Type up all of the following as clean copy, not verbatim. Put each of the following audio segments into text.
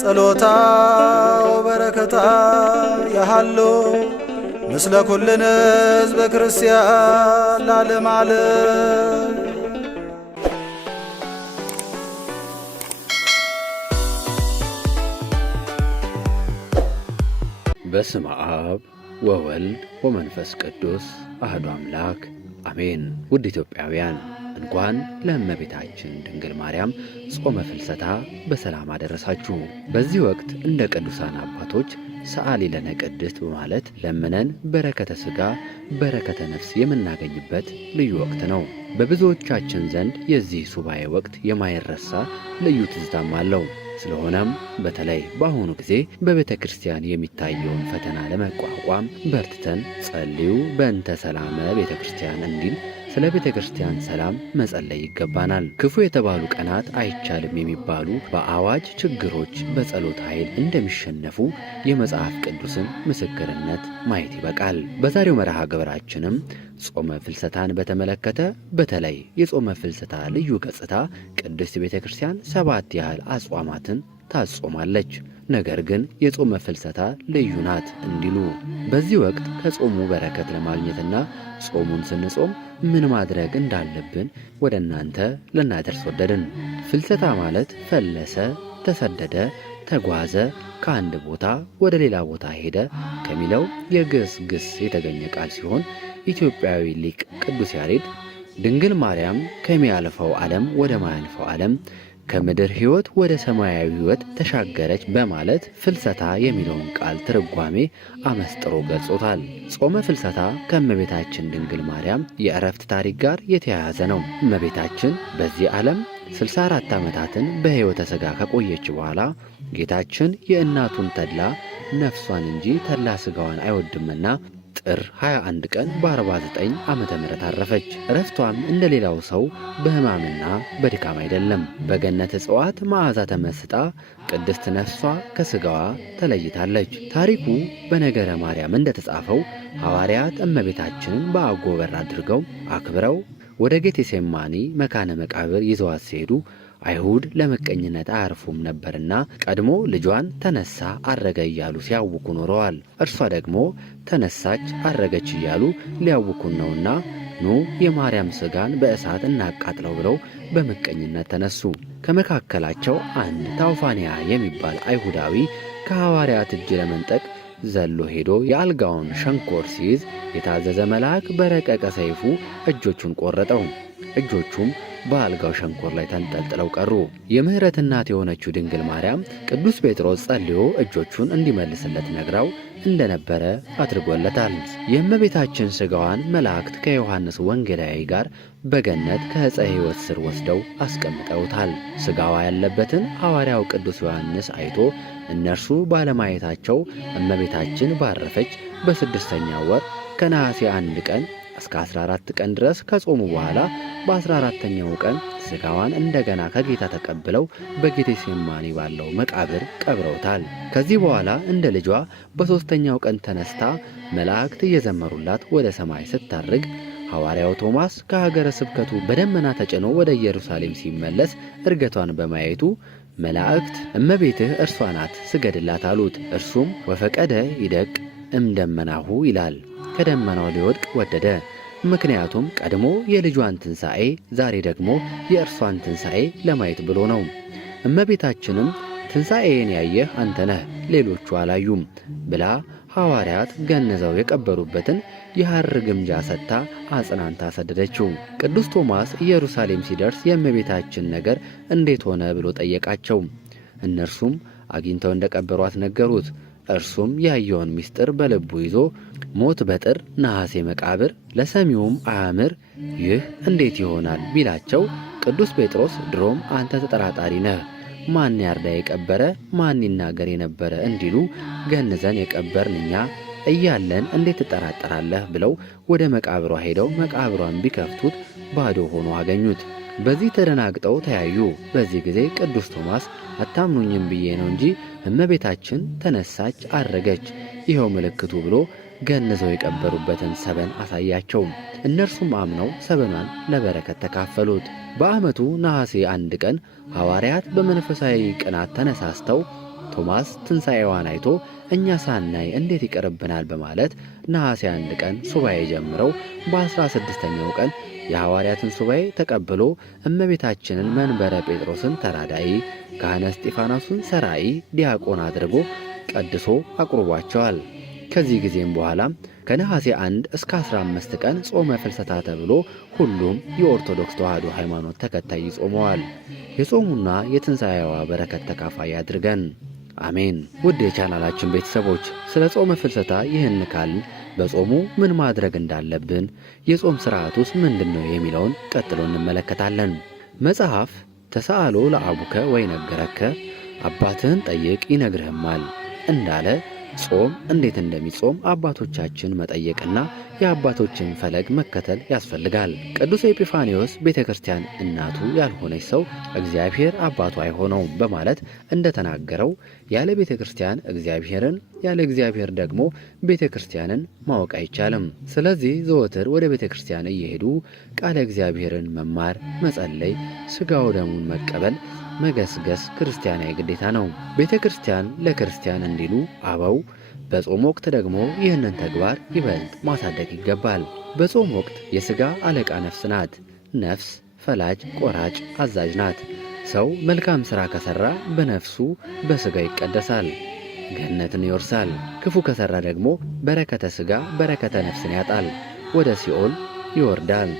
ጸሎታ ወበረከታ ያሃሎ ምስለ ኩልነ ሕዝበ ክርስቲያን ለዓለመ ዓለም። በስመ አብ ወወልድ ወመንፈስ ቅዱስ አሐዱ አምላክ አሜን። ውድ ኢትዮጵያውያን እንኳን ለእመቤታችን ድንግል ማርያም ጾመ ፍልሰታ በሰላም አደረሳችሁ። በዚህ ወቅት እንደ ቅዱሳን አባቶች ሰአሊ ለነ ቅድስት በማለት ለምነን በረከተ ሥጋ በረከተ ነፍስ የምናገኝበት ልዩ ወቅት ነው። በብዙዎቻችን ዘንድ የዚህ ሱባኤ ወቅት የማይረሳ ልዩ ትዝታም አለው። ስለሆነም በተለይ በአሁኑ ጊዜ በቤተ ክርስቲያን የሚታየውን ፈተና ለመቋቋም በርትተን ጸልዩ በእንተ ሰላመ ቤተ ክርስቲያን እንዲል ስለ ቤተ ክርስቲያን ሰላም መጸለይ ይገባናል። ክፉ የተባሉ ቀናት አይቻልም የሚባሉ በአዋጅ ችግሮች በጸሎት ኃይል እንደሚሸነፉ የመጽሐፍ ቅዱስን ምስክርነት ማየት ይበቃል። በዛሬው መርሃ ግብራችንም ጾመ ፍልሰታን በተመለከተ በተለይ የጾመ ፍልሰታ ልዩ ገጽታ ቅድስት ቤተ ክርስቲያን 7 ያህል አጽዋማትን ታጾማለች። ነገር ግን የጾመ ፍልሰታ ልዩ ናት እንዲሉ በዚህ ወቅት ከጾሙ በረከት ለማግኘትና ጾሙን ስንጾም ምን ማድረግ እንዳለብን ወደ እናንተ ልናደርስ ወደድን። ፍልሰታ ማለት ፈለሰ፣ ተሰደደ፣ ተጓዘ፣ ከአንድ ቦታ ወደ ሌላ ቦታ ሄደ ከሚለው የግስ ግስ የተገኘ ቃል ሲሆን ኢትዮጵያዊ ሊቅ ቅዱስ ያሬድ ድንግል ማርያም ከሚያልፈው ዓለም ወደ ማያልፈው ዓለም ከምድር ሕይወት ወደ ሰማያዊ ሕይወት ተሻገረች በማለት ፍልሰታ የሚለውን ቃል ትርጓሜ አመስጥሮ ገልጾታል። ጾመ ፍልሰታ ከእመቤታችን ድንግል ማርያም የዕረፍት ታሪክ ጋር የተያያዘ ነው። እመቤታችን በዚህ ዓለም 64 ዓመታትን በሕይወተ ሥጋ ከቆየች በኋላ ጌታችን የእናቱን ተድላ ነፍሷን እንጂ ተድላ ሥጋዋን አይወድምና ጥር 21 ቀን በ49 ዓመተ ምህረት አረፈች። ዕረፍቷም እንደ ሌላው ሰው በሕማምና በድካም አይደለም። በገነት እጽዋት መዓዛ ተመስጣ ቅድስት ነፍሷ ከሥጋዋ ተለይታለች። ታሪኩ በነገረ ማርያም እንደተጻፈው ሐዋርያት እመቤታችንን በአጎበር አድርገው አክብረው ወደ ጌቴሴማኒ መካነ መቃብር ይዘዋት ሲሄዱ አይሁድ ለመቀኝነት አያርፉም ነበርና ቀድሞ ልጇን ተነሳ አረገ እያሉ ሲያውኩ ኖረዋል። እርሷ ደግሞ ተነሳች አረገች እያሉ ሊያውኩን ነውና ኑ የማርያም ሥጋን በእሳት እናቃጥለው ብለው በመቀኝነት ተነሱ። ከመካከላቸው አንድ ታውፋንያ የሚባል አይሁዳዊ ከሐዋርያት እጅ ለመንጠቅ ዘሎ ሄዶ የአልጋውን ሸንኮር ሲይዝ የታዘዘ መልአክ በረቀቀ ሰይፉ እጆቹን ቆረጠው። እጆቹም በአልጋው ሸንኮር ላይ ተንጠልጥለው ቀሩ። የምሕረት እናት የሆነችው ድንግል ማርያም ቅዱስ ጴጥሮስ ጸልዮ እጆቹን እንዲመልስለት ነግራው እንደነበረ አድርጎለታል። የእመቤታችን ሥጋዋን መላእክት ከዮሐንስ ወንጌላዊ ጋር በገነት ከዕፀ ሕይወት ስር ወስደው አስቀምጠውታል። ሥጋዋ ያለበትን ሐዋርያው ቅዱስ ዮሐንስ አይቶ እነርሱ ባለማየታቸው እመቤታችን ባረፈች በ6ኛው ወር ከነሐሴ 1 ቀን እስከ 14 ቀን ድረስ ከጾሙ በኋላ በ14ኛው ቀን ሥጋዋን እንደገና ከጌታ ተቀብለው በጌቴሴማኒ ባለው መቃብር ቀብረውታል። ከዚህ በኋላ እንደ ልጇ በ3ኛው ቀን ተነስታ መላእክት እየዘመሩላት ወደ ሰማይ ስታርግ ሐዋርያው ቶማስ ከሀገረ ስብከቱ በደመና ተጭኖ ወደ ኢየሩሳሌም ሲመለስ እርገቷን በማየቱ መላእክት እመቤትህ እርሷ ናት ስገድላት አሉት። እርሱም ወፈቀደ ይደቅ እምደመናሁ ይላል። ከደመናው ሊወድቅ ወደደ። ምክንያቱም ቀድሞ የልጇን ትንሣኤ ዛሬ ደግሞ የእርሷን ትንሣኤ ለማየት ብሎ ነው። እመቤታችንም ትንሣኤን ያየህ አንተ ነህ፣ ሌሎቹ አላዩም ብላ ሐዋርያት ገንዘው የቀበሩበትን የሐር ግምጃ ሰጥታ አጽናንታ ሰደደችው። ቅዱስ ቶማስ ኢየሩሳሌም ሲደርስ የእመቤታችን ነገር እንዴት ሆነ ብሎ ጠየቃቸው። እነርሱም አግኝተው እንደቀበሯት ነገሩት። እርሱም ያየውን ምስጢር በልቡ ይዞ ሞት በጥር ነሐሴ መቃብር ለሰሚውም አያምር ይህ እንዴት ይሆናል ቢላቸው ቅዱስ ጴጥሮስ ድሮም አንተ ተጠራጣሪ ነህ፣ ማን ያርዳ የቀበረ ማን ይናገር የነበረ እንዲሉ ገንዘን የቀበርን እኛ እያለን እንዴት ትጠራጠራለህ ብለው ወደ መቃብሯ ሄደው መቃብሯን ቢከፍቱት ባዶ ሆኖ አገኙት። በዚህ ተደናግጠው ተያዩ። በዚህ ጊዜ ቅዱስ ቶማስ አታምኑኝም ብዬ ነው እንጂ እመቤታችን ተነሳች አረገች፣ ይኸው ምልክቱ ብሎ ገንዘው የቀበሩበትን ሰበን አሳያቸው። እነርሱም አምነው ሰበኗን ለበረከት ተካፈሉት። በዓመቱ ነሐሴ 1 ቀን ሐዋርያት በመንፈሳዊ ቅናት ተነሳስተው ቶማስ ትንሣኤዋን አይቶ እኛ ሳናይ እንዴት ይቀርብናል በማለት ነሐሴ 1 ቀን ሱባኤ ጀምረው በ16ኛው ቀን የሐዋርያትን ሱባኤ ተቀብሎ እመቤታችንን መንበረ ጴጥሮስን ተራዳኢ፣ ካህነ እስጢፋኖስን ሰራኢ ዲያቆን አድርጎ ቀድሶ አቁርቧቸዋል። ከዚህ ጊዜም በኋላ ከነሐሴ 1 እስከ 15 ቀን ጾመ ፍልሰታ ተብሎ ሁሉም የኦርቶዶክስ ተዋሕዶ ሃይማኖት ተከታይ ይጾመዋል። የጾሙና የትንሣኤዋ በረከት ተካፋይ አድርገን አሜን። ውድ የቻናላችን ቤተሰቦች ስለ ጾመ ፍልሰታ ይህን ካልን በጾሙ ምን ማድረግ እንዳለብን፣ የጾም ሥርዓቱስ ምንድነው የሚለውን ቀጥሎ እንመለከታለን። መጽሐፍ ተሳአሎ ለአቡከ ወይነግረከ አባትህን ጠይቅ ይነግርህማል እንዳለ ጾም እንዴት እንደሚጾም አባቶቻችን መጠየቅና የአባቶችን ፈለግ መከተል ያስፈልጋል። ቅዱስ ኤጲፋንዮስ ቤተ ክርስቲያን እናቱ ያልሆነች ሰው እግዚአብሔር አባቱ አይሆነውም በማለት እንደተናገረው ያለ ቤተ ክርስቲያን እግዚአብሔርን፣ ያለ እግዚአብሔር ደግሞ ቤተ ክርስቲያንን ማወቅ አይቻልም። ስለዚህ ዘወትር ወደ ቤተ ክርስቲያን እየሄዱ ቃለ እግዚአብሔርን መማር፣ መጸለይ፣ ሥጋው ደሙን መቀበል መገስገስ ክርስቲያናዊ ግዴታ ነው። ቤተ ክርስቲያን ለክርስቲያን እንዲሉ አበው በጾም ወቅት ደግሞ ይህንን ተግባር ይበልጥ ማሳደግ ይገባል። በጾም ወቅት የሥጋ አለቃ ነፍስ ናት። ነፍስ ፈላጭ፣ ቆራጭ፣ አዛዥ ናት። ሰው መልካም ሥራ ከሠራ በነፍሱ በሥጋው ይቀደሳል፣ ገነትን ይወርሳል። ክፉ ከሠራ ደግሞ በረከተ ሥጋ በረከተ ነፍስን ያጣል፣ ወደ ሲኦል ይወርዳል።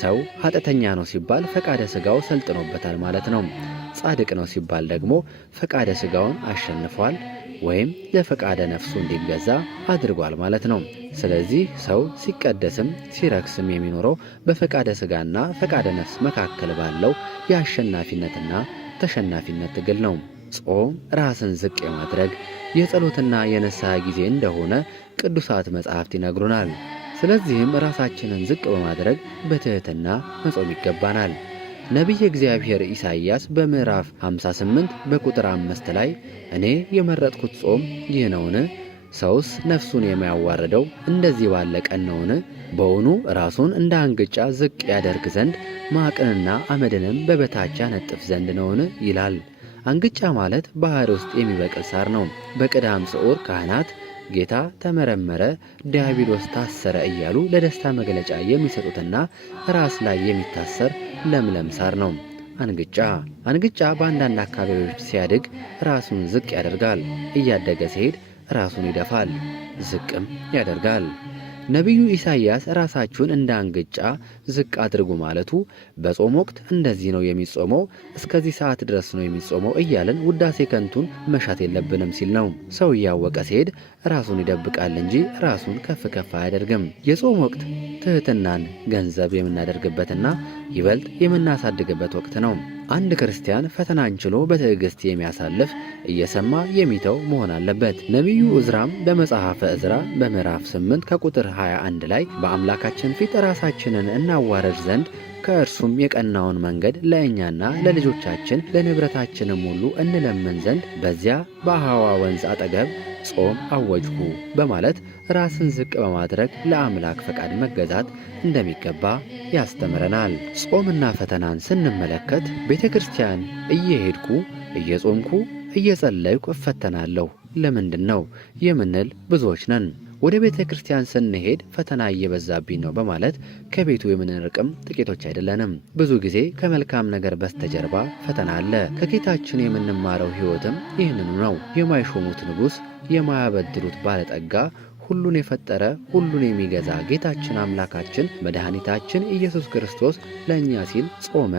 ሰው ኃጢአተኛ ነው ሲባል ፈቃደ ሥጋው ሰልጥኖበታል ማለት ነው። ጻድቅ ነው ሲባል ደግሞ ፈቃደ ሥጋውን አሸንፏል ወይም ለፈቃደ ነፍሱ እንዲገዛ አድርጓል ማለት ነው። ስለዚህ ሰው ሲቀደስም ሲረክስም የሚኖረው በፈቃደ ሥጋና ፈቃደ ነፍስ መካከል ባለው የአሸናፊነትና ተሸናፊነት ትግል ነው። ጾም ራስን ዝቅ የማድረግ የጸሎትና የንስሐ ጊዜ እንደሆነ ቅዱሳት መጻሕፍት ይነግሩናል። ስለዚህም ራሳችንን ዝቅ በማድረግ በትሕትና መጾም ይገባናል። ነቢየ እግዚአብሔር ኢሳይያስ በምዕራፍ 58 በቁጥር 5 ላይ እኔ የመረጥኩት ጾም ይህ ነውን? ሰውስ ነፍሱን የሚያዋርደው እንደዚህ ባለ ቀን ነውን? በውኑ ራሱን እንደ አንግጫ ዝቅ ያደርግ ዘንድ ማቅንና አመድንም በበታች ያነጥፍ ዘንድ ነውን? ይላል። አንግጫ ማለት ባሕር ውስጥ የሚበቅል ሳር ነው። በቅዳም ስዑር ካህናት ጌታ ተመረመረ፣ ዲያብሎስ ታሰረ እያሉ ለደስታ መግለጫ የሚሰጡትና ራስ ላይ የሚታሰር ለምለም ሳር ነው አንግጫ በአንዳንድ አካባቢዎች ሲያድግ ራሱን ዝቅ ያደርጋል። እያደገ ሲሄድ ራሱን ይደፋል፣ ዝቅም ያደርጋል። ነቢዩ ኢሳይያስ ራሳችሁን እንደ አንግጫ ዝቅ አድርጉ ማለቱ በጾም ወቅት እንደዚህ ነው የሚጾመው፣ እስከዚህ ሰዓት ድረስ ነው የሚጾመው እያልን ውዳሴ ከንቱን መሻት የለብንም ሲል ነው። ሰው እያወቀ ሲሄድ ራሱን ይደብቃል እንጂ ራሱን ከፍ ከፍ አያደርግም። የጾም ወቅት ትሕትናን ገንዘብ የምናደርግበትና ይበልጥ የምናሳድግበት ወቅት ነው። አንድ ክርስቲያን ፈተናን ችሎ በትዕግስት የሚያሳልፍ እየሰማ የሚተው መሆን አለበት። ነቢዩ ዕዝራም በመጽሐፈ ዕዝራ በምዕራፍ 8 ከቁጥር 21 ላይ በአምላካችን ፊት ራሳችንን እናዋረድ ዘንድ ከእርሱም የቀናውን መንገድ ለእኛና ለልጆቻችን ለንብረታችንም ሁሉ እንለምን ዘንድ በዚያ በአሐዋ ወንዝ አጠገብ ጾም አወጅሁ በማለት ራስን ዝቅ በማድረግ ለአምላክ ፈቃድ መገዛት እንደሚገባ ያስተምረናል። ጾምና ፈተናን ስንመለከት ቤተ ክርስቲያን እየሄድኩ እየጾምኩ እየጸለይኩ እፈተናለሁ ለምንድን ነው የምንል ብዙዎች ነን። ወደ ቤተ ክርስቲያን ስንሄድ ፈተና እየበዛብኝ ነው በማለት ከቤቱ የምንርቅም ጥቂቶች አይደለንም። ብዙ ጊዜ ከመልካም ነገር በስተጀርባ ፈተና አለ። ከጌታችን የምንማረው ሕይወትም ይህንኑ ነው። የማይሾሙት ንጉሥ፣ የማያበድሩት ባለጠጋ፣ ሁሉን የፈጠረ ሁሉን የሚገዛ ጌታችን አምላካችን መድኃኒታችን ኢየሱስ ክርስቶስ ለእኛ ሲል ጾመ፣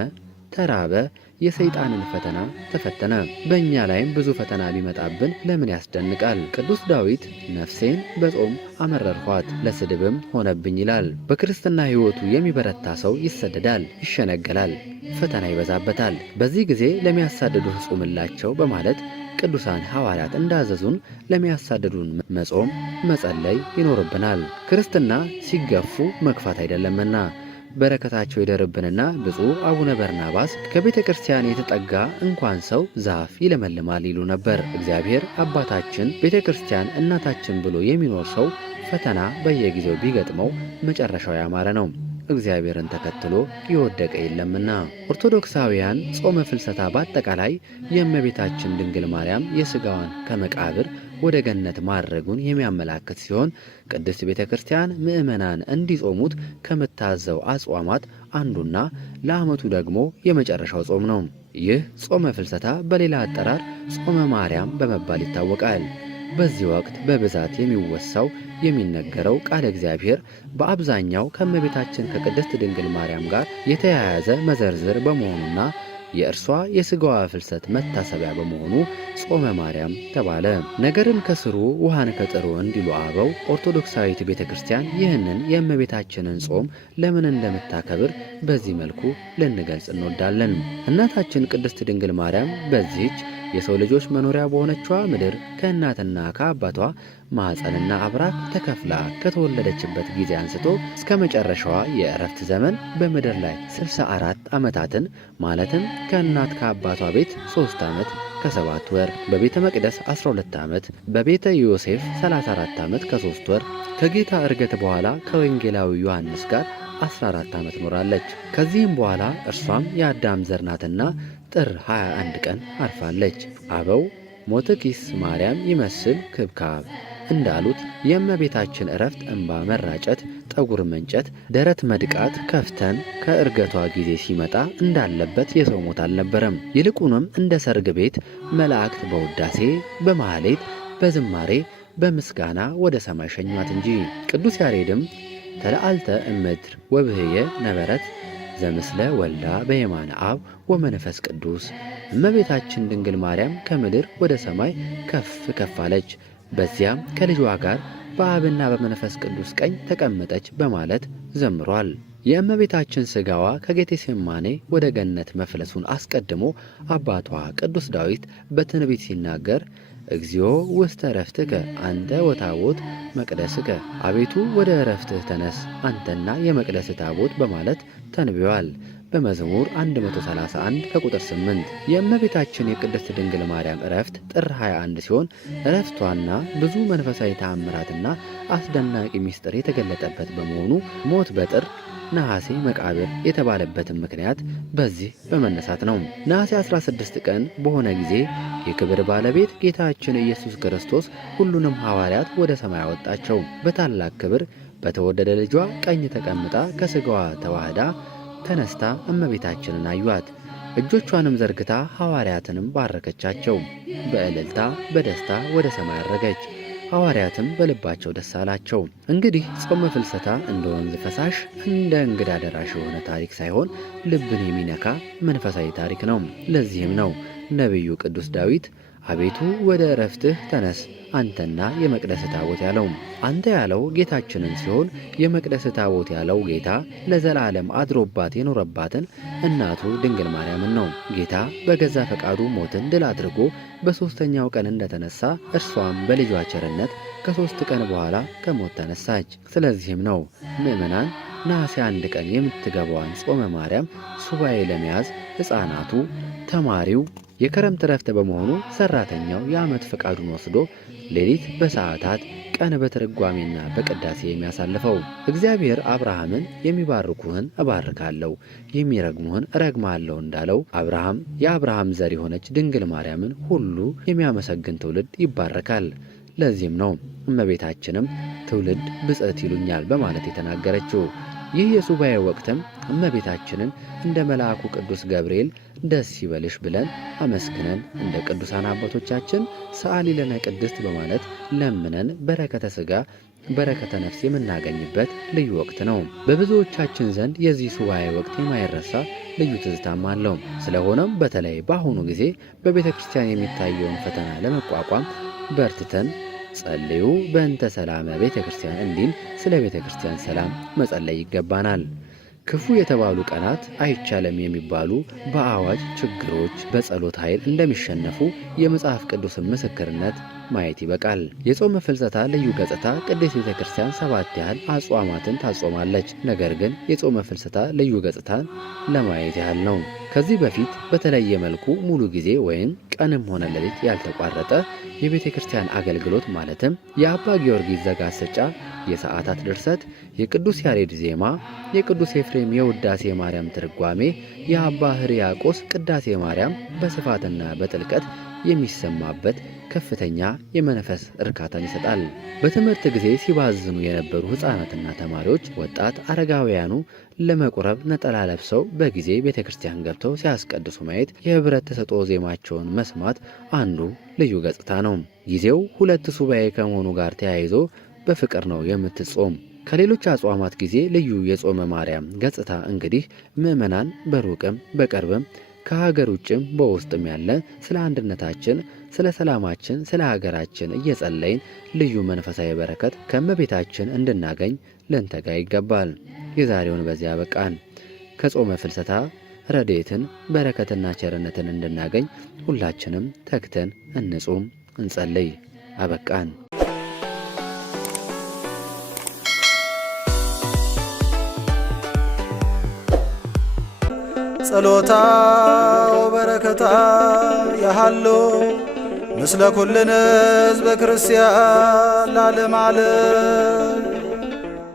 ተራበ፣ የሰይጣንን ፈተና ተፈተነ። በእኛ ላይም ብዙ ፈተና ቢመጣብን ለምን ያስደንቃል? ቅዱስ ዳዊት ነፍሴን በጾም አመረርኋት ለስድብም ሆነብኝ ይላል። በክርስትና ሕይወቱ የሚበረታ ሰው ይሰደዳል፣ ይሸነገላል፣ ፈተና ይበዛበታል። በዚህ ጊዜ ለሚያሳድዱ ጾምላቸው በማለት ቅዱሳን ሐዋርያት እንዳዘዙን ለሚያሳድዱን መጾም መጸለይ ይኖርብናል። ክርስትና ሲገፉ መግፋት አይደለምና በረከታቸው ይደርብንና ብፁዕ አቡነ በርናባስ ከቤተ ክርስቲያን የተጠጋ እንኳን ሰው ዛፍ ይለመልማል ይሉ ነበር። እግዚአብሔር አባታችን ቤተ ክርስቲያን እናታችን ብሎ የሚኖር ሰው ፈተና በየጊዜው ቢገጥመው መጨረሻው ያማረ ነው። እግዚአብሔርን ተከትሎ የወደቀ የለምና። ኦርቶዶክሳውያን ጾመ ፍልሰታ በአጠቃላይ የእመቤታችን ድንግል ማርያም የሥጋዋን ከመቃብር ወደ ገነት ማድረጉን የሚያመላክት ሲሆን ቅድስት ቤተ ክርስቲያን ምእመናን እንዲጾሙት ከምታዘው አጽዋማት አንዱና ለዓመቱ ደግሞ የመጨረሻው ጾም ነው። ይህ ጾመ ፍልሰታ በሌላ አጠራር ጾመ ማርያም በመባል ይታወቃል። በዚህ ወቅት በብዛት የሚወሳው የሚነገረው ቃለ እግዚአብሔር በአብዛኛው ከእመቤታችን ከቅድስት ድንግል ማርያም ጋር የተያያዘ መዘርዝር በመሆኑና የእርሷ የሥጋዋ ፍልሰት መታሰቢያ በመሆኑ ጾመ ማርያም ተባለ። ነገርን ከስሩ ውሃን ከጥሩ እንዲሉ አበው ኦርቶዶክሳዊት ቤተ ክርስቲያን ይህንን የእመቤታችንን ጾም ለምን እንደምታከብር በዚህ መልኩ ልንገልጽ እንወዳለን። እናታችን ቅድስት ድንግል ማርያም በዚህች የሰው ልጆች መኖሪያ በሆነችዋ ምድር ከእናትና ከአባቷ ማኅፀንና አብራክ ተከፍላ ከተወለደችበት ጊዜ አንስቶ እስከ መጨረሻዋ የእረፍት ዘመን በምድር ላይ 64 ዓመታትን ማለትም ከእናት ከአባቷ ቤት 3 ዓመት ከ7 ወር፣ በቤተ መቅደስ 12 ዓመት፣ በቤተ ዮሴፍ 34 ዓመት ከ3 ወር፣ ከጌታ ዕርገት በኋላ ከወንጌላዊ ዮሐንስ ጋር 14 ዓመት ኖራለች። ከዚህም በኋላ እርሷም የአዳም ዘር ናትና ጥር 21 ቀን አርፋለች። አበው ሞትኪስ ማርያም ይመስል ክብካብ እንዳሉት የእመቤታችን ዕረፍት እንባ መራጨት፣ ጠጉር መንጨት፣ ደረት መድቃት ከፍተን ከዕርገቷ ጊዜ ሲመጣ እንዳለበት የሰው ሞት አልነበረም። ይልቁንም እንደ ሰርግ ቤት መላእክት በውዳሴ በማኅሌት በዝማሬ በምስጋና ወደ ሰማይ ሸኟት እንጂ። ቅዱስ ያሬድም ተለአልተ እምድር ወብህየ ነበረት ዘምስለ ወልዳ በየማነ አብ ወመንፈስ ቅዱስ። እመቤታችን ድንግል ማርያም ከምድር ወደ ሰማይ ከፍ ከፍ አለች፣ በዚያም ከልጇ ጋር በአብና በመንፈስ ቅዱስ ቀኝ ተቀመጠች በማለት ዘምሯል። የእመቤታችን ሥጋዋ ከጌቴሴማኔ ወደ ገነት መፍለሱን አስቀድሞ አባቷ ቅዱስ ዳዊት በትንቢት ሲናገር እግዚኦ ውስተ ዕረፍትከ አንተ ወታቦት መቅደስከ፣ አቤቱ ወደ ዕረፍትህ ተነስ አንተና የመቅደስ ታቦት በማለት ተንብዮአል። በመዝሙር 131 ከቁጥር 8 የእመቤታችን የቅድስት ድንግል ማርያም ዕረፍት ጥር 21 ሲሆን ዕረፍቷና ብዙ መንፈሳዊ ተአምራትና አስደናቂ ምስጢር የተገለጠበት በመሆኑ ሞት በጥር ነሐሴ መቃብር የተባለበትን ምክንያት በዚህ በመነሳት ነው። ነሐሴ 16 ቀን በሆነ ጊዜ የክብር ባለቤት ጌታችን ኢየሱስ ክርስቶስ ሁሉንም ሐዋርያት ወደ ሰማይ አወጣቸው። በታላቅ ክብር በተወደደ ልጇ ቀኝ ተቀምጣ ከሥጋዋ ተዋህዳ ተነስታ እመቤታችንን አዩአት። እጆቿንም ዘርግታ ሐዋርያትንም ባረከቻቸው። በእልልታ በደስታ ወደ ሰማይ አረገች። ሐዋርያትም በልባቸው ደስ አላቸው። እንግዲህ ጾመ ፍልሰታ እንደ ወንዝ ፈሳሽ እንደ እንግዳ ደራሽ የሆነ ታሪክ ሳይሆን ልብን የሚነካ መንፈሳዊ ታሪክ ነው። ለዚህም ነው ነቢዩ ቅዱስ ዳዊት አቤቱ ወደ ዕረፍትህ ተነስ አንተና የመቅደስ ታቦት ያለው። አንተ ያለው ጌታችንን ሲሆን የመቅደስ ታቦት ያለው ጌታ ለዘላለም አድሮባት የኖረባትን እናቱ ድንግል ማርያምን ነው። ጌታ በገዛ ፈቃዱ ሞትን ድል አድርጎ በሦስተኛው ቀን እንደተነሳ እርሷም በልጇ ቸርነት ከ3 ቀን በኋላ ከሞት ተነሳች። ስለዚህም ነው ምእመናን ነሐሴ 1 ቀን የምትገባዋን ጾመ ማርያም ሱባኤ ለመያዝ ሕፃናቱ፣ ተማሪው የክረምት ዕረፍት በመሆኑ ሠራተኛው የዓመት ፈቃዱን ወስዶ ሌሊት በሰዓታት ቀን በትርጓሜና በቅዳሴ የሚያሳልፈው። እግዚአብሔር አብርሃምን የሚባርኩህን እባርካለሁ የሚረግሙህን እረግማለሁ እንዳለው አብርሃም የአብርሃም ዘር የሆነች ድንግል ማርያምን ሁሉ የሚያመሰግን ትውልድ ይባረካል። ለዚህም ነው እመቤታችንም ትውልድ ብፅዕት ይሉኛል በማለት የተናገረችው። ይህ የሱባኤ ወቅትም እመቤታችንን እንደ መልአኩ ቅዱስ ገብርኤል ደስ ይበልሽ ብለን አመስግነን እንደ ቅዱሳን አባቶቻችን ሰአሊ ለነ ቅድስት በማለት ለምነን በረከተ ሥጋ በረከተ ነፍስ የምናገኝበት ልዩ ወቅት ነው። በብዙዎቻችን ዘንድ የዚህ ሱባኤ ወቅት የማይረሳ ልዩ ትዝታም አለው። ስለሆነም በተለይ በአሁኑ ጊዜ በቤተ ክርስቲያን የሚታየውን ፈተና ለመቋቋም በርትተን ጸልዩ በእንተ ሰላመ ቤተ ክርስቲያን እንዲል ስለ ቤተ ክርስቲያን ሰላም መጸለይ ይገባናል። ክፉ የተባሉ ቀናት አይቻለም የሚባሉ በአዋጅ ችግሮች በጸሎት ኃይል እንደሚሸነፉ የመጽሐፍ ቅዱስን ምስክርነት ማየት ይበቃል። የጾመ ፍልሰታ ልዩ ገጽታ ቅድስት ቤተ ክርስቲያን 7 ያህል አጽዋማትን ታጾማለች። ነገር ግን የጾመ ፍልሰታ ልዩ ገጽታን ለማየት ያህል ነው። ከዚህ በፊት በተለየ መልኩ ሙሉ ጊዜ ወይም ቀንም ሆነ ሌሊት ያልተቋረጠ የቤተ ክርስቲያን አገልግሎት ማለትም የአባ ጊዮርጊስ ዘጋስጫ የሰዓታት ድርሰት፣ የቅዱስ ያሬድ ዜማ፣ የቅዱስ ኤፍሬም የውዳሴ ማርያም ትርጓሜ፣ የአባ ሕርያቆስ ቅዳሴ ማርያም በስፋትና በጥልቀት የሚሰማበት ከፍተኛ የመንፈስ እርካታን ይሰጣል። በትምህርት ጊዜ ሲባዝኑ የነበሩ ሕፃናትና ተማሪዎች፣ ወጣት አረጋውያኑ ለመቁረብ ነጠላ ለብሰው በጊዜ ቤተ ክርስቲያን ገብተው ሲያስቀድሱ ማየት፣ የኅብረት ተሰጥኦ ዜማቸውን መስማት አንዱ ልዩ ገጽታ ነው። ጊዜው 2 ሱባኤ ከመሆኑ ጋር ተያይዞ በፍቅር ነው የምትጾም። ከሌሎች አጽዋማት ጊዜ ልዩ የጾመ ማርያም ገጽታ እንግዲህ ምዕመናን በሩቅም በቅርብም ከሀገር ውጭም በውስጥም ያለ ስለ አንድነታችን፣ ስለ ሰላማችን፣ ስለ ሀገራችን እየጸለይን ልዩ መንፈሳዊ በረከት ከእመቤታችን እንድናገኝ ልንተጋ ይገባል። የዛሬውን በዚያ በቃን። ከጾመ ፍልሰታ ረድኤትን በረከትና ቸርነትን እንድናገኝ ሁላችንም ተግተን እንጹም፣ እንጸልይ። አበቃን። ጸሎታ ወበረከታ ያሃሎ ምስለ ኩልነ ሕዝበ ክርስቲያን ለዓለመ ዓለም